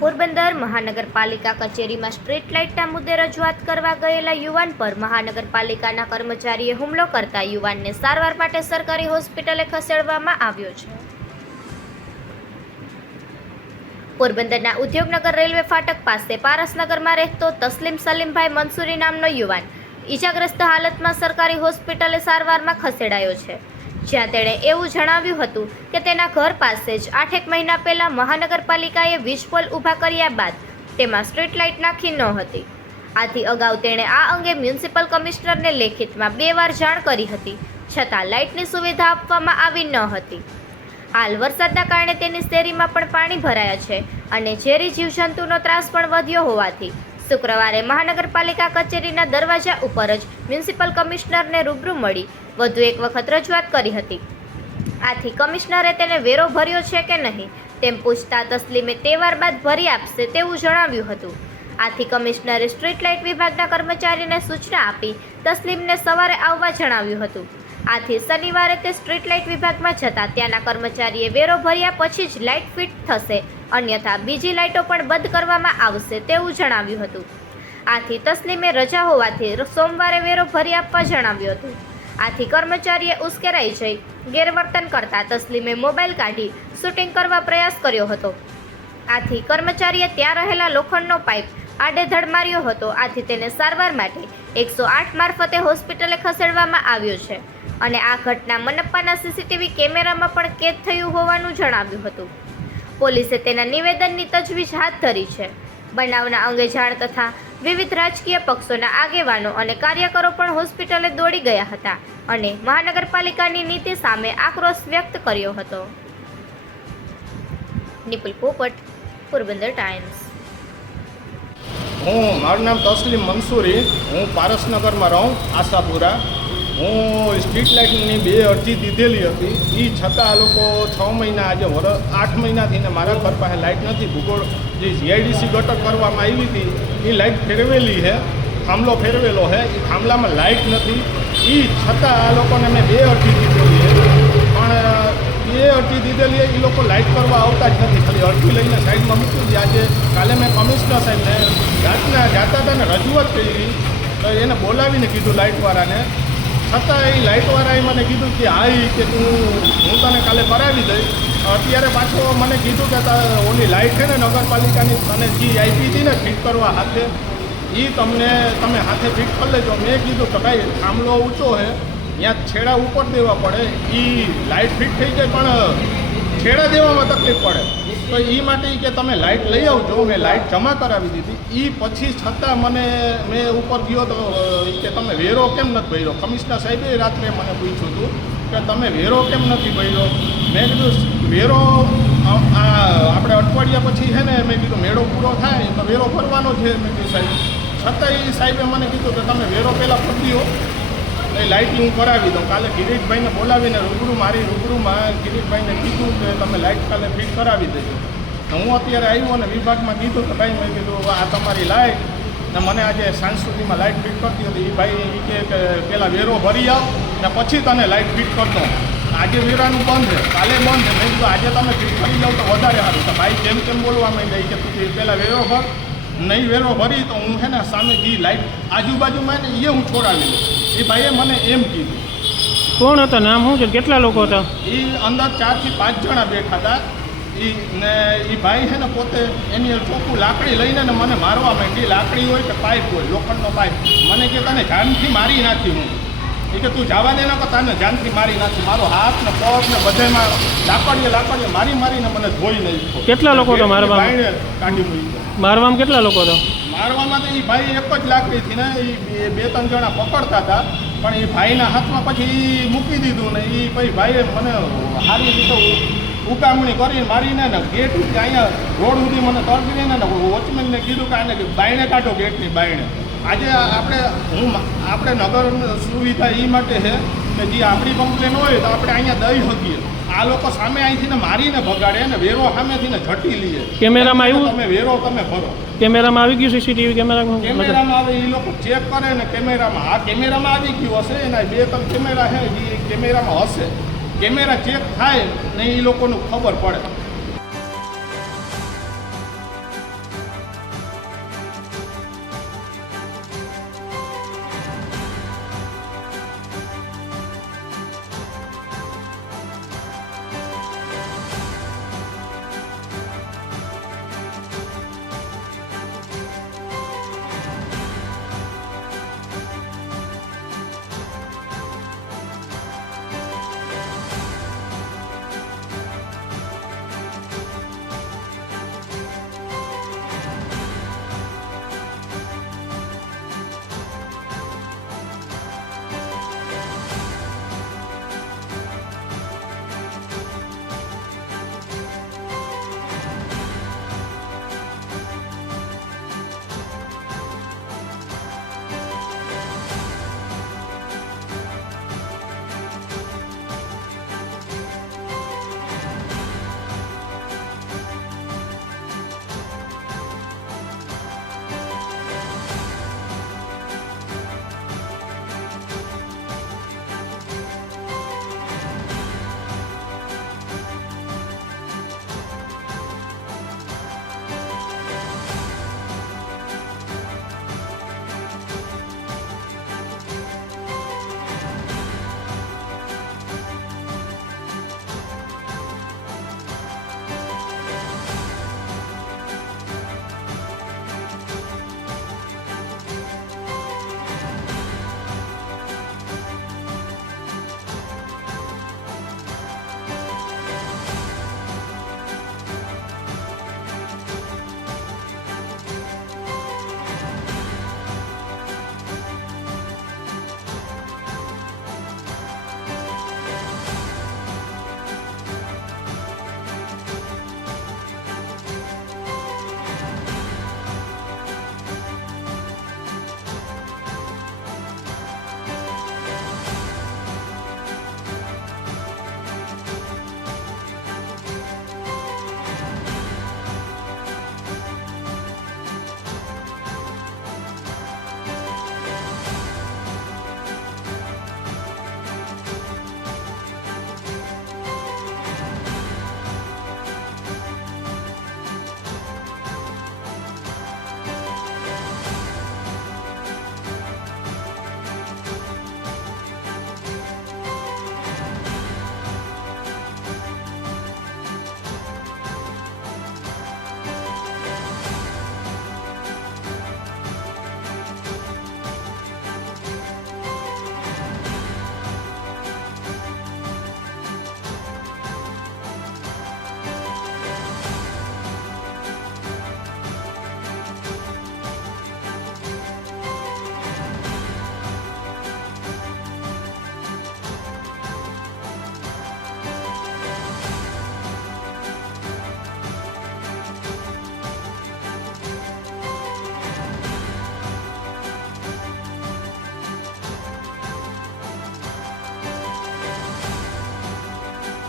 પોરબંદર મહાનગરપાલિકા કચેરીમાં સ્ટ્રીટ લાઇટના મુદ્દે રજૂઆત કરવા ગયેલા યુવાન પર મહાનગરપાલિકાના કર્મચારીએ હુમલો કરતા યુવાનને સારવાર માટે સરકારી હોસ્પિટલે ખસેડવામાં આવ્યો છે. પોરબંદરના ઉદ્યોગનગર રેલવે ફાટક પાસે પારસનગરમાં રહેતો તસ્લીમ સલીમભાઈ મંસૂરી નામનો યુવાન ઈજાગ્રસ્ત હાલતમાં સરકારી હોસ્પિટલે સારવારમાં ખસેડાયો છે. જ્યાં તેણે એવું જણાવ્યું હતું કે તેના ઘર પાસે જ આઠેક મહિના પહેલાં મહાનગરપાલિકાએ વીજ પોલ ઊભા કર્યા બાદ તેમાં સ્ટ્રીટ લાઇટ નાખી ન હતી. આથી અગાઉ તેણે આ અંગે મ્યુનિસિપલ કમિશનરને લેખિતમાં બે વાર જાણ કરી હતી, છતાં લાઇટની સુવિધા આપવામાં આવી ન હતી. હાલ વરસાદના કારણે તેની શેરીમાં પણ પાણી ભરાયા છે અને ઝેરી જીવજંતુનો ત્રાસ પણ વધ્યો હોવાથી શુક્રવારે મહાનગરપાલિકા કચેરીના દરવાજા ઉપર જ મ્યુનિસિપલ કમિશનરને રૂબરૂ મળી વધુ એક વખત રજૂઆત કરી હતી. આથી કમિશનરે તેને વેરો ભર્યો છે કે નહીં, તેમ પૂછતા તસ્લીમે તહેવાર બાદ ભરી આપશે તેવું જણાવ્યું હતું. આથી કમિશનરે સ્ટ્રીટ લાઇટ વિભાગના કર્મચારીને સૂચના આપી તસ્લીમને સવારે આવવા જણાવ્યું હતું. આથી શનિવારે તે સ્ટ્રીટ લાઇટ વિભાગમાં જતા ત્યાંના કર્મચારીએ વેરો ભર્યા પછી જ લાઇટ ફિટ થશે. અન્યથા બીજી લાઇટો પણ બંધ કરવામાં આવશે તેવું જણાવ્યું હતું. આથી તસ્લીમે રજા હોવાથી સોમવારે વેરો ભરી આપવા જણાવ્યું હતું. આથી કર્મચારીએ ઉશ્કેરાઈ જઈ ગેરવર્તન કરતા તસ્લીમે મોબાઈલ કાઢી શૂટિંગ કરવા પ્રયાસ કર્યો હતો. આથી કર્મચારીએ ત્યાં રહેલા લોખંડનો પાઇપ આડેધડ માર્યો હતો. આથી તેને સારવાર માટે એકસો આઠ મારફતે હોસ્પિટલે ખસેડવામાં આવ્યો છે. અને આ ઘટના મનપ્પાના સીસીટીવી કેમેરામાં પણ કેદ થયું હોવાનું જણાવ્યું હતું. પોલીસે તેના નિવેદનની તજવીજ હાથ ધરી છે. બનાવના અંગે જાણ તથા વિવિધ રાજકીય પક્ષોના આગેવાનો અને કાર્યકરો પણ હોસ્પિટલે દોડી ગયા હતા અને મહાનગરપાલિકાની નીતિ સામે આક્રોશ વ્યક્ત કર્યો હતો. નિપુલ પોપટ, પોરબંદર ટાઈમ્સ. હું મારું નામ તસ્લીમ મંસૂરી, હું પારસનગરમાં રહું, આશાપુરા. હું સ્ટ્રીટ લાઇટની બે અરજી દીધેલી હતી. એ છતાં આ લોકો છ મહિના આજે વર, આઠ મહિનાથી ને મારા ઘર પાસે લાઇટ નથી. ભૂગોળ જે જીઆઈડીસી ઘટક કરવામાં આવી હતી એ લાઇટ ફેરવેલી છે થાંભલો ફેરવેલો છે એ થાંભલામાં લાઇટ નથી. એ છતાં આ લોકોને મેં બે અરજી દીધેલી છે પણ બે અરજી દીધેલી એ લોકો લાઇટ કરવા આવતા જ નથી. ખાલી અરજી લઈને સાઈડમાં મૂકી દીધી. આજે કાલે મેં કમિશનર સાહેબને જાતના જાતા હતા ને રજૂઆત કરી. તો એને બોલાવીને કીધું લાઇટવાળાને છતાં એ લાઇટવાળાએ મને કીધું કે, હા કે તું, હું તને કાલે કરાવી દઈશ. અત્યારે પાછો મને કીધું કે ઓલી લાઇટ છે ને નગરપાલિકાની, તને જે આપી હતી ને ફિટ કરવા હાથે એ તમને, તમે હાથે ફિટ કરી લેજો. મેં કીધું કે, ભાઈ, થાંભલો ઊંચો છે ત્યાં છેડા ઉપર દેવા પડે એ લાઇટ ફિટ થઈ જાય, પણ છેડા દેવામાં તકલીફ પડે. તો એ માટે કે તમે લાઇટ લઈ આવજો. મેં લાઇટ જમા કરાવી દીધી. એ પછી છતાં મને, મેં ઉપર ગયો તો કે તમે વેરો કેમ નથી ભર્યો? કમિશનર સાહેબે રાત્રે મને પૂછ્યું હતું કે તમે વેરો કેમ નથી ભર્યો? મેં કીધું, વેરો આ આપણે અઠવાડિયા પછી છે ને, મેં કીધું, મેળો પૂરો થાય તો વેરો ભરવાનો છે. મેં કીધું, સાહેબ. છતાં એ સાહેબે મને કીધું કે તમે વેરો પહેલાં ભરી એ લાઇટ હું કરાવી દઉં. કાલે કિરીટભાઈને બોલાવીને રૂબરૂ મારી, રૂબરૂમાં કિરીટભાઈને કીધું કે તમે લાઇટ કાલે ફિટ કરાવી દેજો. હું અત્યારે આવ્યો અને વિભાગમાં કીધું કે ભાઈ, મેં કીધું, આ તમારી લાઇટ ને મને આજે સાંજ સુધીમાં લાઇટ ફિટ કરતી હતી. એ ભાઈ એ કે પહેલાં વેરો ભરી આવ ને પછી તને લાઇટ ફિટ કરતો આજે વેરાનું બંધ છે. કાલે બંધ છે. મેં કીધું, આજે તમે ફિટ કરી જાઓ તો વધારે સારું. તો ભાઈ કેમ કેમ બોલવા માંડે કે, તું પહેલાં વેરો ભર. નહીં વેરો ભરી તો હું છે ને સામે જે લાઈટ આજુબાજુમાં ને એ હું છોડાવી લઉં. એ ભાઈએ મને એમ કીધું. કોણ હતા? નામ શું છે? કેટલા લોકો હતા? એ અંદર ચારથી પાંચ જણા બેઠા હતા. એ ને એ ભાઈ છે ને પોતે એની ચોખ્ખું લાકડી લઈને ને મને મારવા માંડી. લાકડી હોય કે પાઇપ હોય લોખંડનો પાઇપ. મને કે તને જાનથી મારી નાખી હું. એ કે તું જવા દે ને કે તને જાનથી મારી નાખી. મારો હાથ ને પગ ને બધેમાં લાકડીએ લાકડીએ મારી મારીને મને ધોઈ નહીં કેટલા લોકો તો? ભાઈને કાઢી મૂક્યો. મારવામાં કેટલા લોકો હતા? મારવામાં તો એ ભાઈ એક જ લાકડી હતી ને એ બે ત્રણ જણા પકડતા હતા, પણ એ ભાઈના હાથમાં પછી મૂકી દીધું ને એ પછી ભાઈએ મને સારી રીતે ઉકામણી કરી મારીને ને ગેટ અહીંયા રોડ સુધી મને તરફીને ને વોચમેનને કીધું કે આને બાયણે કાઢો ગેટની બાયણે. આજે આપણે, હું આપણે નગર સુવિધા એ માટે છે કે જે આપણી કમ્પ્લેન હોય તો આપણે અહીંયા દઈ શકીએ. આ લોકો સામે અહીંથી ને મારીને ભગાડે ને વેરો સામેથી ને ઝટી લઈએ કેમેરામાં આવ્યું? તમે વેરો તમે ભરો. કેમેરામાં આવી ગયું સીસીટીવી કેમેરામાં? કેમેરામાં આવે એ લોકો ચેક કરે ને કેમેરામાં આ કેમેરામાં આવી ગયું હશે એના બે ત્રણ કેમેરા છે એ કેમેરામાં હશે. કેમેરા ચેક થાય ને એ લોકોનું ખબર પડે.